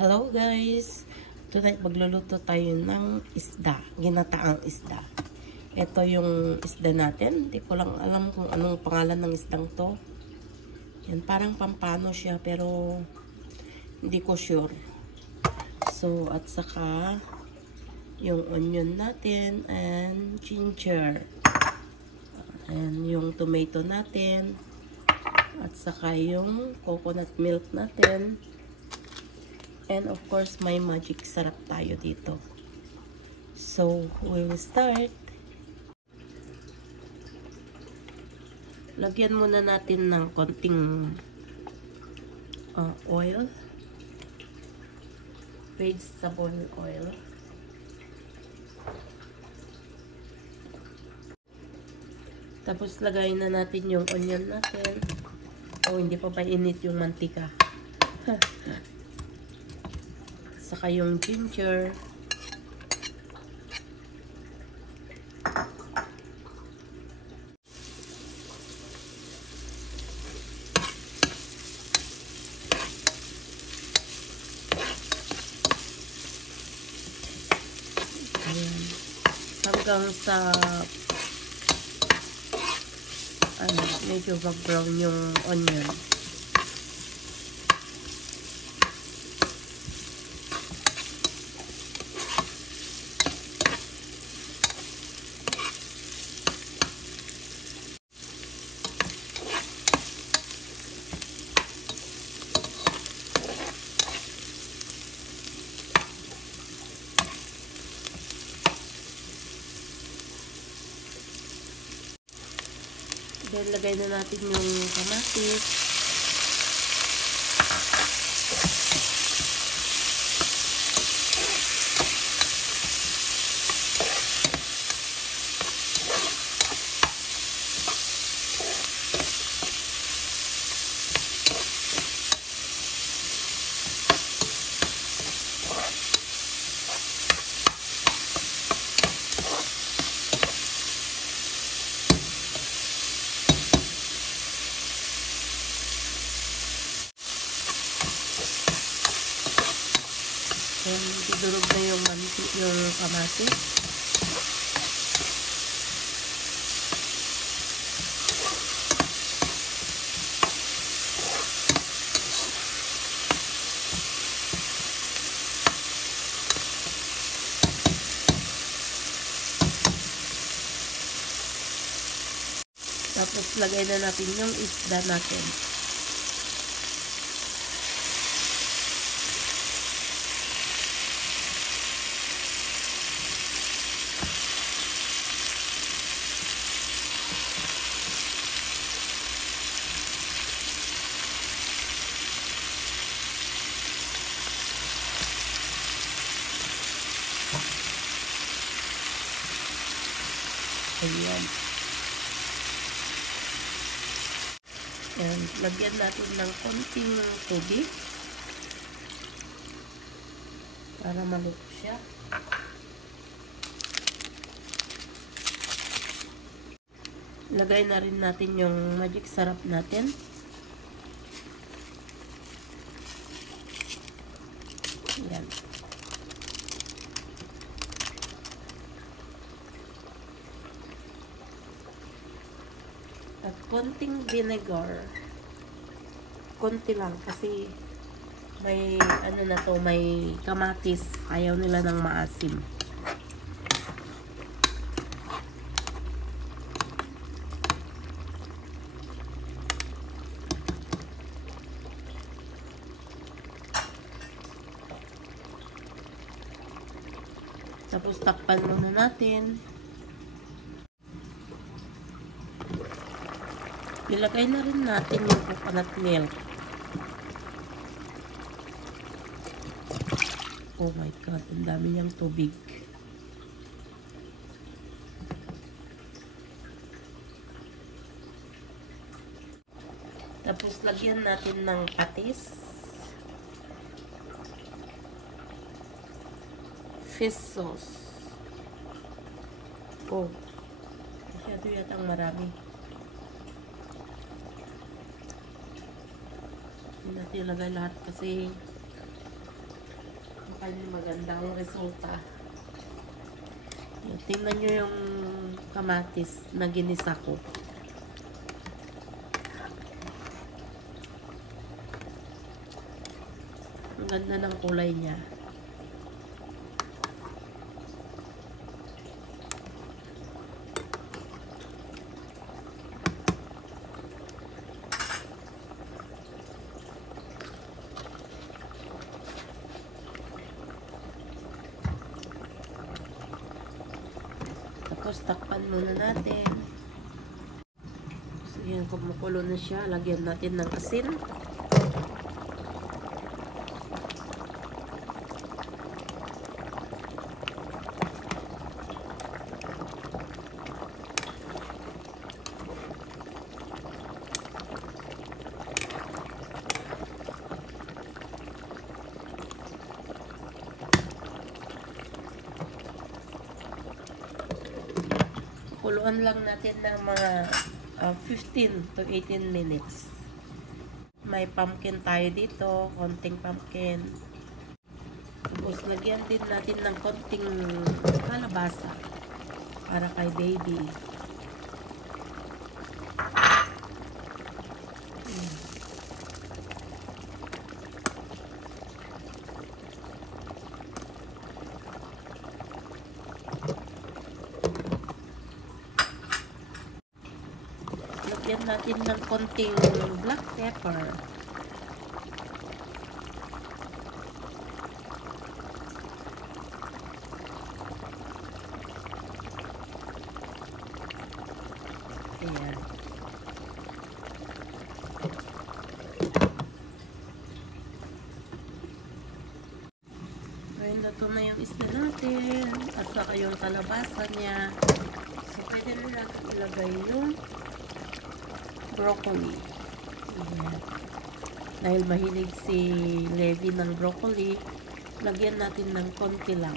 Hello guys! Tonight magluluto tayo ng isda, ginataang isda. Ito yung isda natin. Hindi ko lang alam kung anong pangalan ng isdang to. Yan, parang pampano siya pero hindi ko sure. So, at saka yung onion natin and ginger. And yung tomato natin. At saka yung coconut milk natin. And of course, may magic sarap tayo dito. So, we will start. Lagyan muna natin ng konting oil. Vegetable oil. Tapos, lagayin na natin yung onion natin. Oh, hindi pa init yung mantika. Saka yung ginger. Ayan. Hanggang sa medyo mag-brown yung onion. Then, lagay na natin yung kamatis. Then, didurog na yung kamatis. Tapos, lagay na natin yung isda natin. Ayan. And lagyan natin ng konting tubig para maluto siya. Lagay na rin natin yung magic sarap natin. Ayan. At konting vinegar. Konti lang kasi may may kamatis. Ayaw nila ng maasim. Tapos takpan muna natin. Ilagay na rin natin yung coconut milk. Oh my God, ang dami niyang tubig. Tapos lagyan natin ng patis. Fish sauce. Oh, masyado yatang marami. Hindi natin ilagay lahat kasi kanyang magandang resulta. Tingnan nyo yung kamatis na ginisa ko. Ang ganda ng kulay niya. Tapos takpan muna natin. So yan, kumukulo na siya. Lagyan natin ng asin. Kuluan lang natin ng mga 15 to 18 minutes. May pumpkin tayo dito, konting pumpkin. Tapos lagyan din natin ng konting kalabasa para kay baby. Lagyan natin ng konting black pepper. Ayan. Ngayon na ito na yung isda natin. At saka yung kalabasa niya. So, pwede na natin ilagay yung broccoli. Ayan. Dahil mahilig si Levi ng broccoli, lagyan natin ng konti lang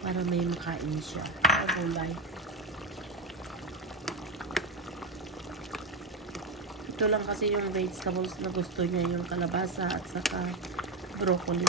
para may makain siya. Gulay. Ito lang kasi yung vegetables na gusto niya, yung kalabasa at saka broccoli.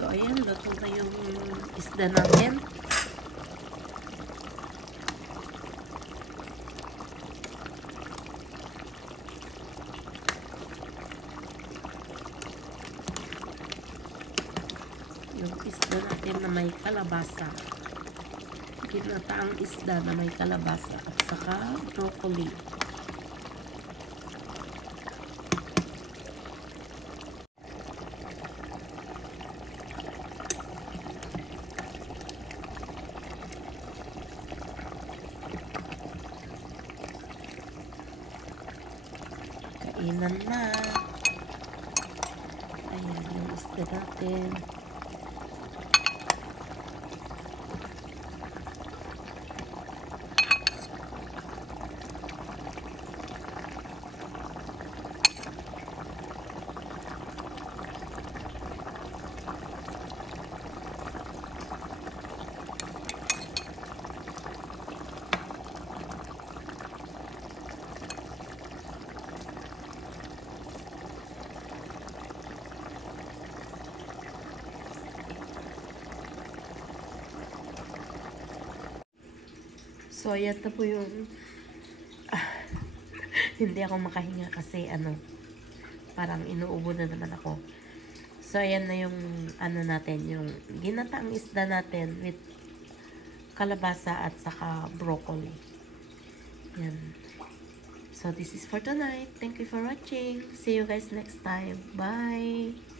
So, ayan, luto na yung isda natin. Yung isda natin na may kalabasa. Ginataang isda na may kalabasa at saka broccoli. Kainan na. Ayan yung isda natin. So, ayan na po yung hindi ako makahinga kasi parang inuubo na naman ako. So, ayan na yung natin, yung ginataang isda natin with kalabasa at saka broccoli. Yan. So, this is for tonight. Thank you for watching. See you guys next time. Bye!